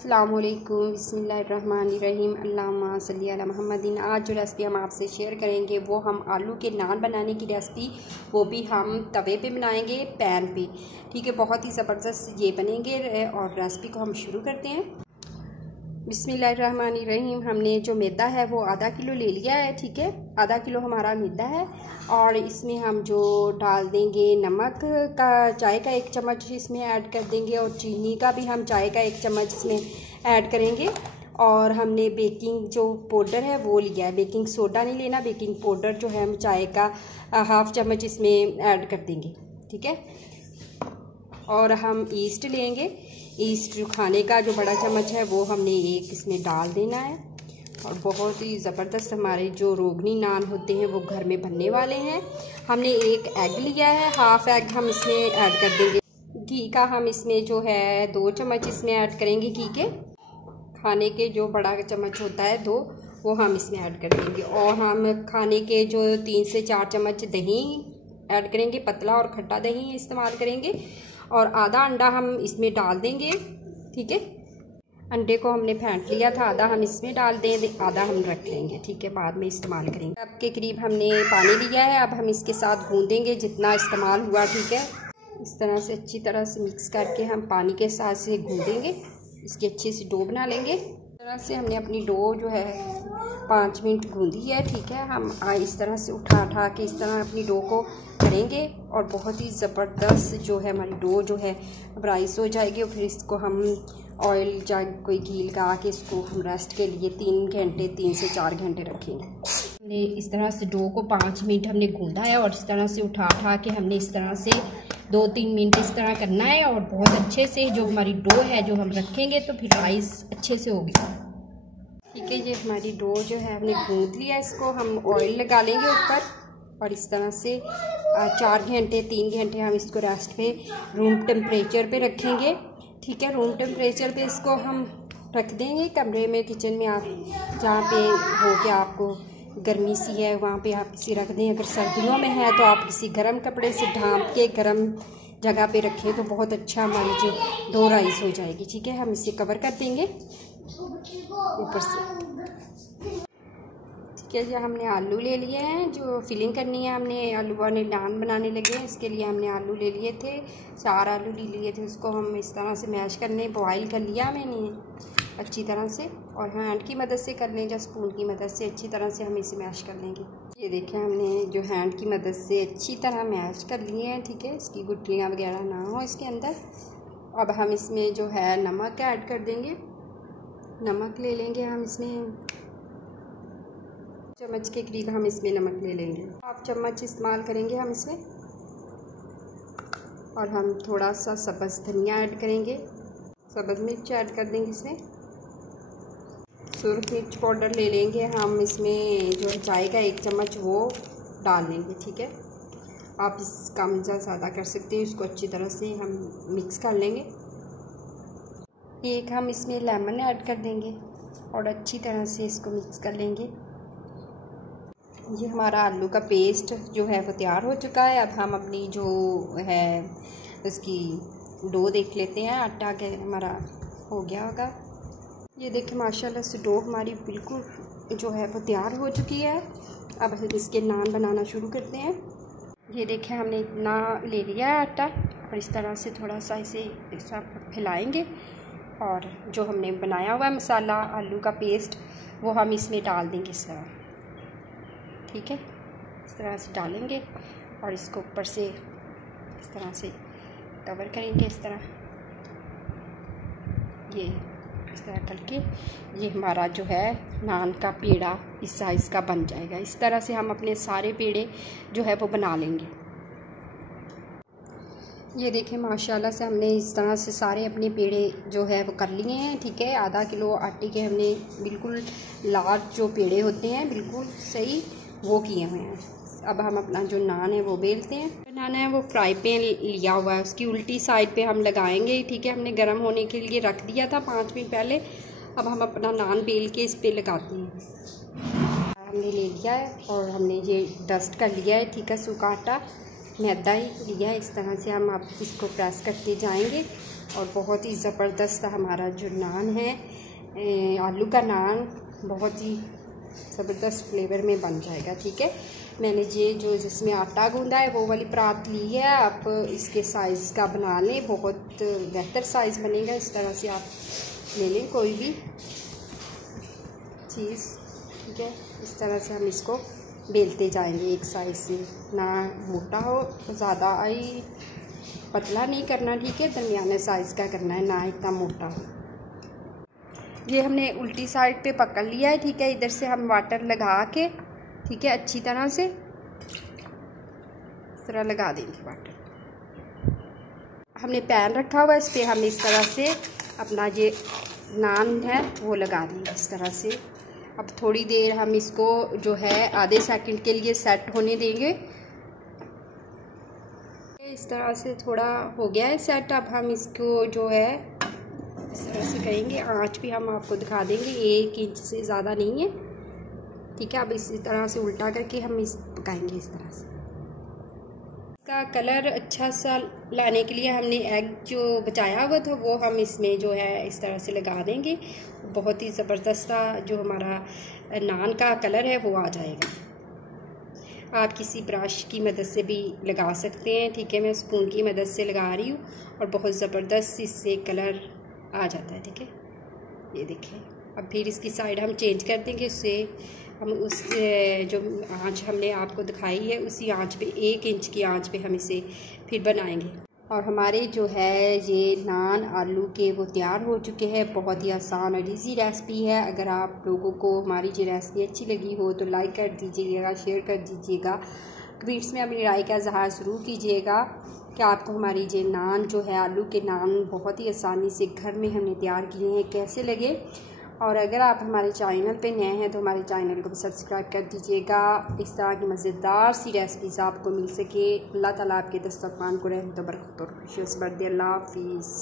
अस्सलामुअलैकुम बिस्मिल्लाहिर्रहमानिर्रहीम अल्लाहुम्मा सल्ली अला मुहम्मदिन। आज जो रेसिपी हम आपसे शेयर करेंगे वो हम आलू के नान बनाने की रेसिपी, वो भी हम तवे पे बनाएंगे, पैन पे। ठीक है, बहुत ही ज़बरदस्त ये बनेंगे और रेसिपी को हम शुरू करते हैं। बिस्मिल्लाहिर्रहमानिर्रहीम। हमने जो मैदा है वो आधा किलो ले लिया है। ठीक है, आधा किलो हमारा मैदा है और इसमें हम जो डाल देंगे नमक का चाय का 1 चम्मच इसमें ऐड कर देंगे और चीनी का भी हम चाय का 1 चम्मच इसमें ऐड करेंगे। और हमने बेकिंग जो पाउडर है वो लिया है, बेकिंग सोडा नहीं लेना, बेकिंग पाउडर जो है हम चाय का 1/2 चम्मच इसमें ऐड कर देंगे। ठीक है, और हम ईस्ट लेंगे, ईस्ट जो खाने का जो बड़ा चम्मच है वो हमने 1 इसमें डाल देना है। और बहुत ही ज़बरदस्त हमारे जो रोगनी नान होते हैं वो घर में बनने वाले हैं। हमने 1 एग लिया है, 1/2 एग हम इसमें ऐड कर देंगे। घी का हम इसमें जो है 2 चम्मच इसमें ऐड करेंगे। घी के खाने के जो बड़ा चम्मच होता है 2, वो हम इसमें ऐड कर देंगे। और हम खाने के जो 3 से 4 चम्मच दही ऐड करेंगे, पतला और खट्टा दही इस्तेमाल करेंगे। और आधा अंडा हम इसमें डाल देंगे। ठीक है, अंडे को हमने फेंट लिया था, आधा हम इसमें डाल दें, आधा हम रख लेंगे। ठीक है, बाद में इस्तेमाल करेंगे। कप के करीब हमने पानी लिया है, अब हम इसके साथ गूंदेंगे जितना इस्तेमाल हुआ। ठीक है, इस तरह से अच्छी तरह से मिक्स करके हम पानी के साथ से गूंदेंगे, इसकी अच्छी सी डो बना लेंगे। इस तरह से हमने अपनी डो जो है 5 मिनट गूंदी है। ठीक है, हम इस तरह से उठा के इस तरह अपनी डो को करेंगे और बहुत ही ज़बरदस्त जो है हमारी डो जो है अब राइस हो जाएगी। और फिर इसको हम ऑयल या कोई घी लगा के इसको हम रेस्ट के लिए 3 से 4 घंटे रखेंगे। हमने इस तरह से डो को 5 मिनट हमने गूंदा है और इस तरह से उठा के हमने इस तरह से 2-3 मिनट इस तरह करना है। और बहुत अच्छे से जो हमारी डो है जो हम रखेंगे तो फिर राइस अच्छे से होगी। ठीक है, ये हमारी डो जो है हमने गूंद लिया, इसको हम ऑयल लगा लेंगे ऊपर और इस तरह से 3 घंटे हम इसको रेस्ट पे रूम टेम्परेचर पे रखेंगे। ठीक है, रूम टेम्परेचर पे इसको हम रख देंगे कमरे में, किचन में आप जहाँ पे हो के आपको गर्मी सी है वहाँ पे आप किसी रख दें। अगर सर्दियों में है तो आप किसी गर्म कपड़े से ढाँप के गर्म जगह पे रखें तो बहुत अच्छा हमारी जो डो राइस हो जाएगी। ठीक है, हम इसे कवर कर देंगे ऊपर से। ठीक है, ये हमने आलू ले लिए हैं, जो फिलिंग करनी है हमने आलू वाले नान बनाने लगे हैं, इसके लिए हमने आलू ले लिए थे, 4 आलू ले लिए थे। उसको हम इस तरह से मैश करने बॉयल कर लिया मैंने अच्छी तरह से, और हैंड की मदद से कर लें या स्पून की मदद से अच्छी तरह से हम इसे मैश कर लेंगे। ये देखें, हमने जो हैंड की मदद से अच्छी तरह मैश कर लिए हैं। ठीक है, इसकी गुठलियाँ वगैरह ना हो इसके अंदर। अब हम इसमें जो है नमक ऐड कर देंगे, नमक ले लेंगे हम इसमें चम्मच के करीब हम इसमें नमक ले लेंगे, 1/2 चम्मच इस्तेमाल करेंगे हम इसमें। और हम थोड़ा सा सब्ज़ धनिया ऐड करेंगे, सब्ज़ मिर्च ऐड कर देंगे इसमें। सुरख मिर्च पाउडर ले लेंगे हम इसमें, जो चाय का 1 चम्मच वो डाल लेंगे। ठीक है, आप इस कम या ज़्यादा कर सकते हैं, इसको अच्छी तरह से हम मिक्स कर लेंगे। 1 हम इसमें लेमन ऐड कर देंगे और अच्छी तरह से इसको मिक्स कर लेंगे। ये हमारा आलू का पेस्ट जो है वो तैयार हो चुका है। अब हम अपनी जो है उसकी डो देख लेते हैं, आटा के हमारा हो गया होगा। ये देखिए माशाल्लाह से डो हमारी बिल्कुल जो है वो तैयार हो चुकी है। अब हम इसके नान बनाना शुरू करते हैं। ये देखें, हमने इतना ले लिया है आटा और इस तरह से थोड़ा सा इसे ऐसा फैलाएँगे और जो हमने बनाया हुआ है मसाला आलू का पेस्ट वो हम इसमें डाल देंगे इस तरह। ठीक है, इस तरह से डालेंगे और इसको ऊपर से इस तरह से कवर करेंगे। इस तरह ये इस तरह करके ये हमारा जो है नान का पेड़ा इस साइज़ का बन जाएगा। इस तरह से हम अपने सारे पेड़े जो है वो बना लेंगे। ये देखें माशाल्लाह से हमने इस तरह से सारे अपने पेड़े जो है वो कर लिए हैं। ठीक है, आधा किलो आटे के हमने बिल्कुल लार्ज जो पेड़े होते हैं बिल्कुल सही वो किए हुए हैं। अब हम अपना जो नान है वो बेलते हैं। बनाना है वो फ्राई पैन लिया हुआ है, उसकी उल्टी साइड पे हम लगाएंगे। ठीक है, हमने गर्म होने के लिए रख दिया था 5 मिनट पहले। अब हम अपना नान बेल के इस पे लगाते हैं। हमने ले लिया है और हमने ये डस्ट कर लिया है। ठीक है, सूखा आटा मैदा ही लिया है। इस तरह से हम आप इसको प्रेस करते जाएंगे और बहुत ही ज़बरदस्त हमारा जो नान है, आलू का नान बहुत ही ज़बरदस्त फ्लेवर में बन जाएगा। ठीक है, मैंने ये जो जिसमें आटा गूंदा है वो वाली परात ली है। आप इसके साइज़ का बना लें, बहुत बेहतर साइज़ बनेगा। इस तरह से आप ले लें कोई भी चीज़। ठीक है, इस तरह से हम इसको बेलते जाएंगे एक साइड से, ना मोटा हो ज़्यादा आई पतला नहीं करना। ठीक है, दरमियाने साइज़ का करना है, ना इतना मोटा हो। ये हमने उल्टी साइड पे पकड़ लिया है। ठीक है, इधर से हम वाटर लगा के, ठीक है, अच्छी तरह से इस तरह लगा देंगे वाटर। हमने पैन रखा हुआ है, इस पर हम इस तरह से अपना ये नान है वो लगा देंगे इस तरह से। अब थोड़ी देर हम इसको जो है आधे सेकंड के लिए सेट होने देंगे। इस तरह से थोड़ा हो गया है सेट। अब हम इसको जो है इस तरह से करेंगे। आँच भी हम आपको दिखा देंगे, 1 इंच से ज़्यादा नहीं है। ठीक है, अब इसी तरह से उल्टा करके हम इस पकाएंगे इस तरह से। इसका कलर अच्छा सा लाने के लिए हमने एग जो बचाया हुआ था वो हम इसमें जो है इस तरह से लगा देंगे। बहुत ही ज़बरदस्त जो हमारा नान का कलर है वो आ जाएगा। आप किसी ब्रश की मदद से भी लगा सकते हैं। ठीक है, मैं स्पून की मदद से लगा रही हूँ और बहुत ज़बरदस्त इससे कलर आ जाता है। ठीक है, ये देखें। अब फिर इसकी साइड हम चेंज कर देंगे। उससे हम उस जो आंच हमने आपको दिखाई है उसी आंच पे 1 इंच की आंच पे हम इसे फिर बनाएंगे। और हमारे जो है ये नान आलू के वो तैयार हो चुके हैं। बहुत ही आसान और इजी रेसिपी है। अगर आप लोगों को हमारी ये रेसिपी अच्छी लगी हो तो लाइक कर दीजिएगा, शेयर कर दीजिएगा, कमेंट्स में अपनी राय का इजहार ज़रूर कीजिएगा कि आपको हमारी ये नान जो है आलू के नान बहुत ही आसानी से घर में हमने तैयार किए हैं कैसे लगे। और अगर आप हमारे चैनल पे नए हैं तो हमारे चैनल को भी सब्सक्राइब कर दीजिएगा। इस तरह की मज़ेदार सी रेसिपीज़ आपको मिल सके। अल्लाह ताला आपके दस्तरखान को रहमत व बरकत और खुशियों से भर दे। अल्लाह हाफिज़।